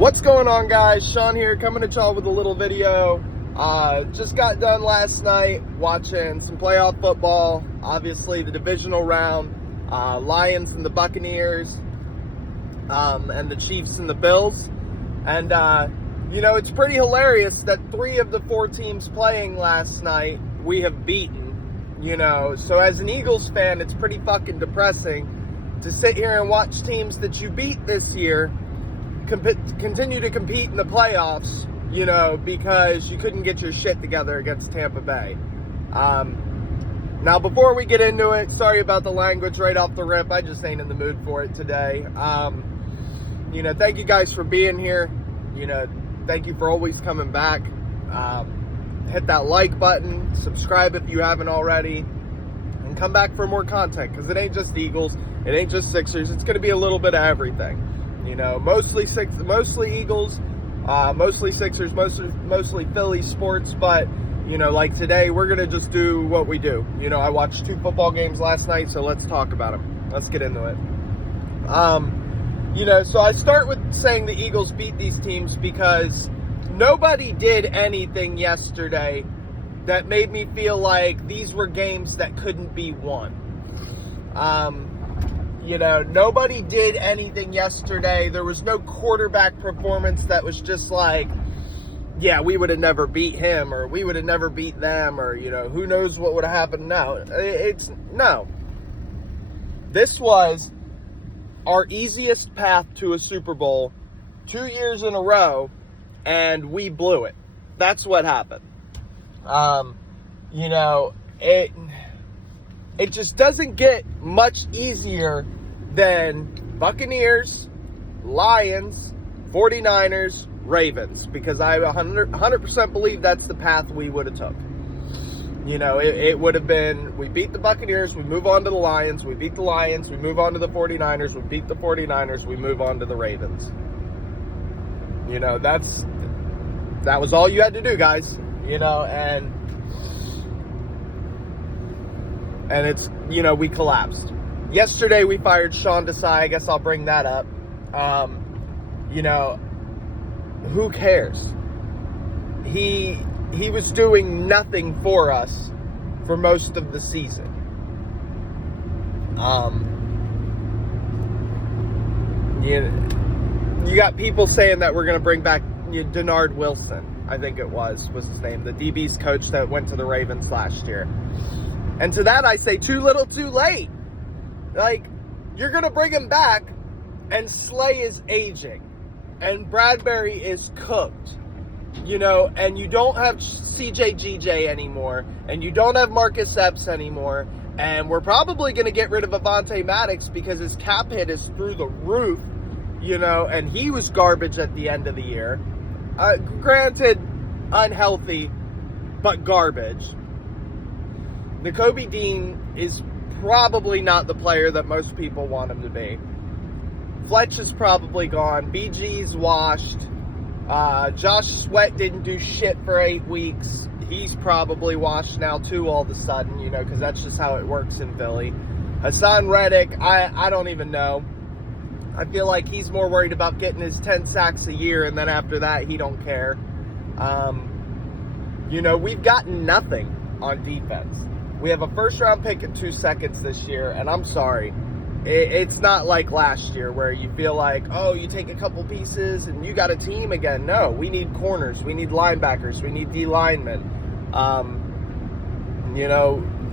What's going on, guys? Sean here, coming at y'all with a little video. Just got done last night watching some playoff football. Obviously, the divisional round, Lions and the Buccaneers, and the Chiefs and the Bills. And, it's pretty hilarious that 3 of the 4 teams playing last night we have beaten, So as an Eagles fan, it's pretty fucking depressing to sit here and watch teams that you beat this year continue to compete in the playoffs, because you couldn't get your shit together against Tampa Bay. Now, before we get into it, sorry about the language right off the rip. I just ain't in the mood for it today. Thank you guys for being here. Thank you for always coming back. Hit that like button, subscribe if you haven't already, and come back for more content, because it ain't just Eagles, it ain't just Sixers. It's going to be a little bit of everything. Mostly Eagles, mostly Sixers, mostly Philly sports, but, like today, we're going to just do what we do. I watched 2 football games last night, so let's talk about them. Let's get into it. So I start with saying the Eagles beat these teams because nobody did anything yesterday that made me feel like these were games that couldn't be won. Nobody did anything yesterday. There was no quarterback performance that was just like, yeah, we would have never beat him, or we would have never beat them, or, who knows what would have happened now. No. This was our easiest path to a Super Bowl 2 years in a row, and we blew it. That's what happened. It just doesn't get much easier than Buccaneers, Lions, 49ers, Ravens, because I 100% believe that's the path we would have took. It would have been, we beat the Buccaneers, we move on to the Lions, we beat the Lions, we move on to the 49ers, we beat the 49ers, we move on to the Ravens. That was all you had to do, guys, and it's, we collapsed. Yesterday, we fired Sean Desai. I guess I'll bring that up. Who cares? He was doing nothing for us for most of the season. You got people saying that we're going to bring back Denard Wilson, I think it was his name, the DB's coach that went to the Ravens last year. And to that I say, too little, too late. Like, you're going to bring him back, and Slay is aging, and Bradbury is cooked, and you don't have CJ anymore, and you don't have Marcus Epps anymore, and we're probably going to get rid of Avonte Maddox because his cap hit is through the roof, and he was garbage at the end of the year. Granted, unhealthy, but garbage. Nakobe Dean is probably not the player that most people want him to be. Fletch is probably gone. BG's washed. Josh Sweat didn't do shit for 8 weeks. He's probably washed now too all of a sudden, because that's just how it works in Philly. Hassan Reddick, I don't even know. I feel like he's more worried about getting his 10 sacks a year, and then after that, he don't care. We've gotten nothing on defense. We have a first-round pick in 2 seconds this year, and I'm sorry. It's not like last year where you feel like, oh, you take a couple pieces and you got a team again. No, we need corners. We need linebackers. We need D-linemen.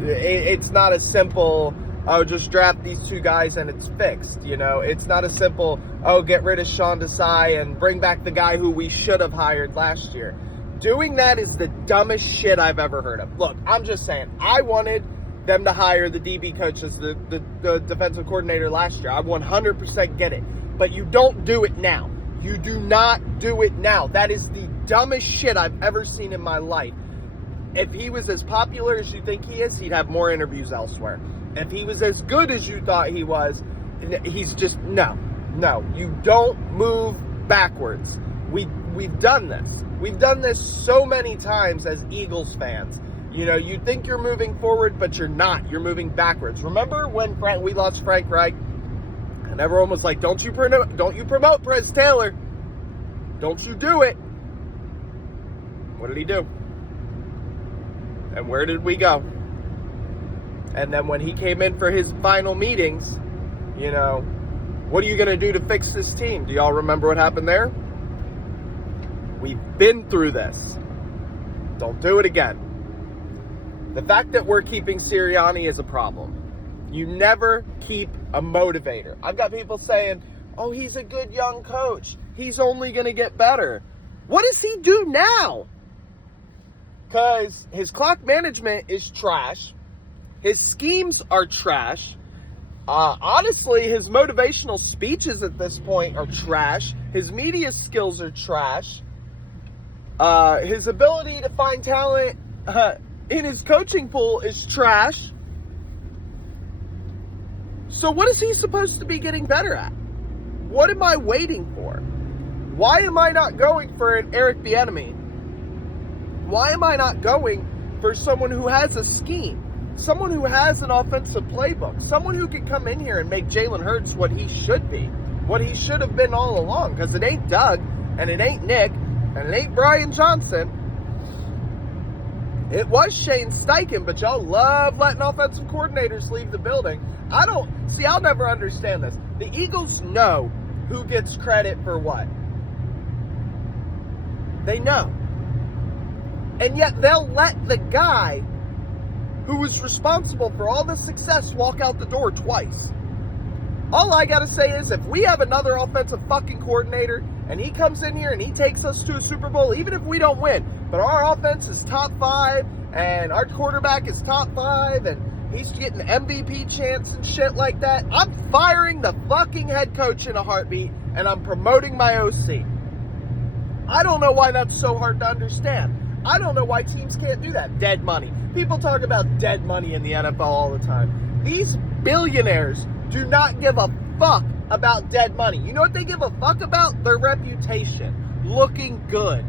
It's not as simple, oh, just draft these 2 guys and it's fixed. It's not as simple, oh, get rid of Sean Desai and bring back the guy who we should have hired last year. Doing that is the dumbest shit I've ever heard of. Look, I'm just saying, I wanted them to hire the DB coach as the defensive coordinator last year. I 100% get it. But you don't do it now. You do not do it now. That is the dumbest shit I've ever seen in my life. If he was as popular as you think he is, he'd have more interviews elsewhere. If he was as good as you thought he was, he's just, no. You don't move backwards. We've done this. We've done this so many times as Eagles fans. You think you're moving forward, but you're not. You're moving backwards. Remember when we lost Frank Reich? And everyone was like, don't you promote Prez Taylor. Don't you do it. What did he do? And where did we go? And then when he came in for his final meetings, what are you going to do to fix this team? Do y'all remember what happened there? We've been through this. Don't do it again. The fact that we're keeping Sirianni is a problem. You never keep a motivator. I've got people saying, oh, he's a good young coach. He's only going to get better. What does he do now? Because his clock management is trash. His schemes are trash. Honestly, his motivational speeches at this point are trash. His media skills are trash. His ability to find talent in his coaching pool is trash. So what is he supposed to be getting better at? What am I waiting for? Why am I not going for an Eric Bieniemy? Why am I not going for someone who has a scheme? Someone who has an offensive playbook. Someone who can come in here and make Jalen Hurts what he should be. What he should have been all along. Because it ain't Doug, and it ain't Nick, and it ain't Brian Johnson. It was Shane Steichen, but y'all love letting offensive coordinators leave the building. I'll never understand this. The Eagles know who gets credit for what. They know. And yet they'll let the guy who was responsible for all the success walk out the door twice. All I gotta say is, if we have another offensive fucking coordinator and he comes in here and he takes us to a Super Bowl, even if we don't win, but our offense is top 5 and our quarterback is top 5 and he's getting MVP chants and shit like that, I'm firing the fucking head coach in a heartbeat and I'm promoting my OC. I don't know why that's so hard to understand. I don't know why teams can't do that. Dead money. People talk about dead money in the NFL all the time. These billionaires do not give a fuck about dead money. You know what they give a fuck about? Their reputation. Looking good.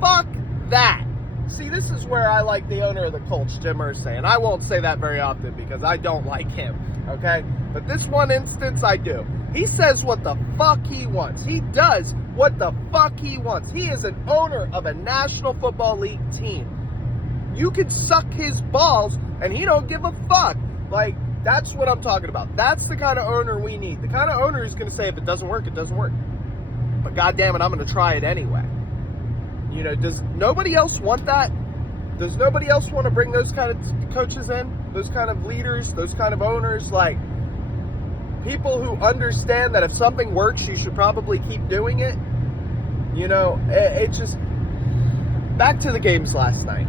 Fuck that. See, this is where I like the owner of the Colts, Jim Irsay, and I won't say that very often because I don't like him, okay? But this one instance, I do. He says what the fuck he wants. He does what the fuck he wants. He is an owner of a National Football League team. You can suck his balls, and he don't give a fuck. Like, that's what I'm talking about. That's the kind of owner we need. The kind of owner who's going to say, if it doesn't work, it doesn't work. But goddamn it, I'm going to try it anyway. Does nobody else want that? Does nobody else want to bring those kind of coaches in? Those kind of leaders? Those kind of owners? Like, people who understand that if something works, you should probably keep doing it. It just... Back to the games last night.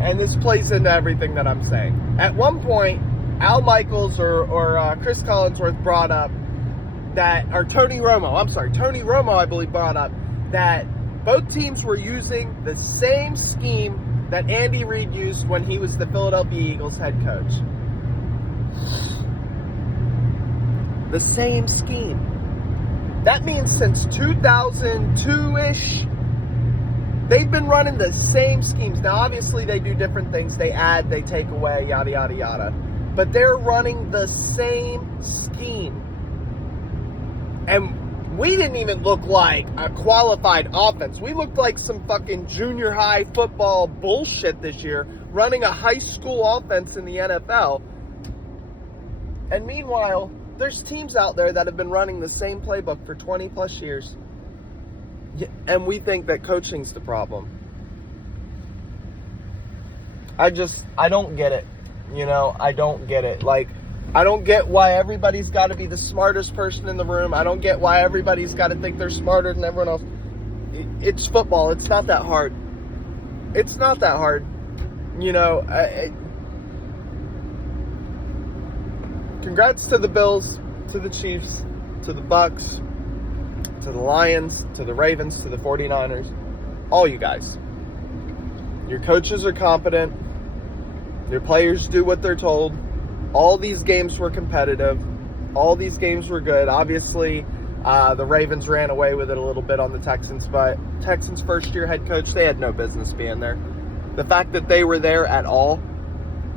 And this plays into everything that I'm saying. At one point, Al Michaels or Chris Collinsworth brought up that, or Tony Romo, I believe, brought up that both teams were using the same scheme that Andy Reid used when he was the Philadelphia Eagles head coach. The same scheme. That means since 2002-ish, they've been running the same schemes. Now, obviously, they do different things. They add, they take away, yada, yada, yada. But they're running the same scheme. And we didn't even look like a qualified offense. We looked like some fucking junior high football bullshit this year, running a high school offense in the NFL. And meanwhile, there's teams out there that have been running the same playbook for 20 plus years. And we think that coaching's the problem. I don't get it. I don't get it. Like, I don't get why everybody's got to be the smartest person in the room. I don't get why everybody's got to think they're smarter than everyone else. It's football. It's not that hard. It's not that hard. Congrats to the Bills, to the Chiefs, to the Bucks, to the Lions, to the Ravens, to the 49ers. All you guys. Your coaches are competent. Your players do what they're told. All these games were competitive. All these games were good. Obviously, the Ravens ran away with it a little bit on the Texans, but Texans' first-year head coach, they had no business being there. The fact that they were there at all,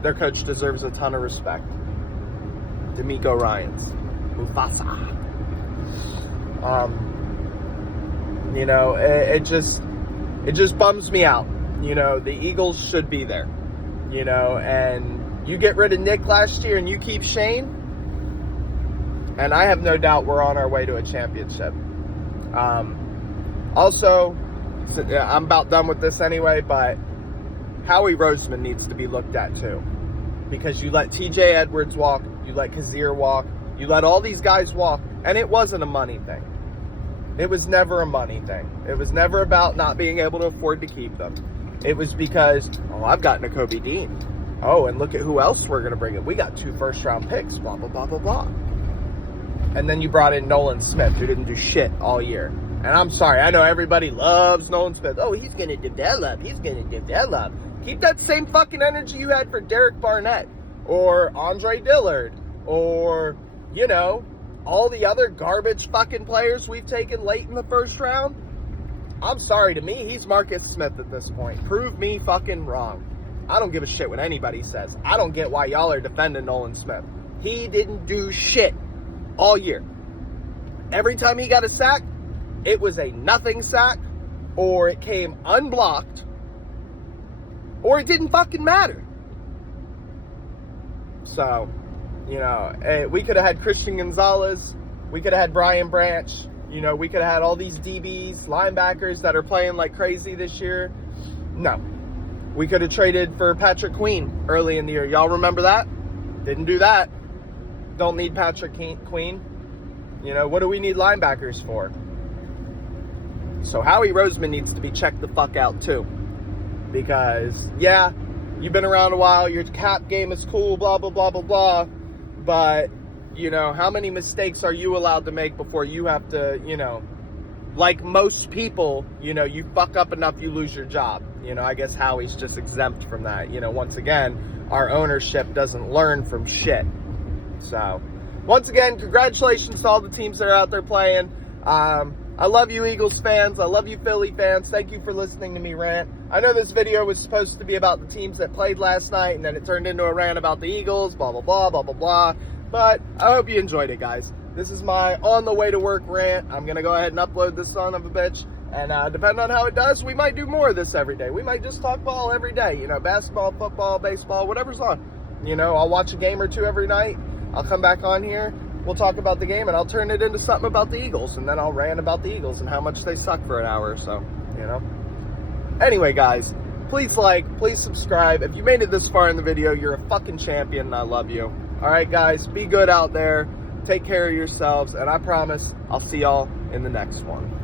their coach deserves a ton of respect. D'Amico Ryans. Mufasa. You know, it just bums me out. You know, the Eagles should be there. You know, and you get rid of Nick last year and you keep Shane, and I have no doubt we're on our way to a championship. Also, I'm about done with this anyway, but Howie Roseman needs to be looked at too. Because you let TJ Edwards walk, you let Kazir walk, you let all these guys walk, and it wasn't a money thing. It was never a money thing. It was never about not being able to afford to keep them. It was because, oh, I've got Nakobe Dean. Oh, and look at who else we're going to bring in. We got 2 first-round picks, blah, blah, blah, blah, blah. And then you brought in Nolan Smith, who didn't do shit all year. And I'm sorry, I know everybody loves Nolan Smith. Oh, he's going to develop. He's going to develop. Keep that same fucking energy you had for Derek Barnett or Andre Dillard or, you know, all the other garbage fucking players we've taken late in the first round. I'm sorry, to me, he's Marcus Smith at this point. Prove me fucking wrong. I don't give a shit what anybody says. I don't get why y'all are defending Nolan Smith. He didn't do shit all year. Every time he got a sack, it was a nothing sack, or it came unblocked, or it didn't fucking matter. So, you know, we could have had Christian Gonzalez. We could have had Brian Branch. You know, we could have had all these DBs, linebackers that are playing like crazy this year. No. We could have traded for Patrick Queen early in the year. Y'all remember that? Didn't do that. Don't need Patrick Queen. You know, what do we need linebackers for? So Howie Roseman needs to be checked the fuck out too. Because, yeah, you've been around a while, your cap game is cool, blah, blah, blah, blah, blah. But, you know, how many mistakes are you allowed to make before you have to, you know, like most people, you know, you fuck up enough, you lose your job. You know, I guess Howie's just exempt from that. You know, once again, our ownership doesn't learn from shit. So, once again, congratulations to all the teams that are out there playing. I love you, Eagles fans. I love you, Philly fans. Thank you for listening to me rant. I know this video was supposed to be about the teams that played last night, and then it turned into a rant about the Eagles, blah, blah, blah, blah, blah, blah. But I hope you enjoyed it, guys. This is my on the way to work rant. I'm going to go ahead and upload this son of a bitch. And depending on how it does, we might do more of this every day. We might just talk ball every day. You know, basketball, football, baseball, whatever's on. You know, I'll watch a game or two every night. I'll come back on here. We'll talk about the game, and I'll turn it into something about the Eagles. And then I'll rant about the Eagles and how much they suck for an hour or so, you know. Anyway, guys, please like, please subscribe. If you made it this far in the video, you're a fucking champion, and I love you. All right, guys, be good out there. Take care of yourselves, and I promise I'll see y'all in the next one.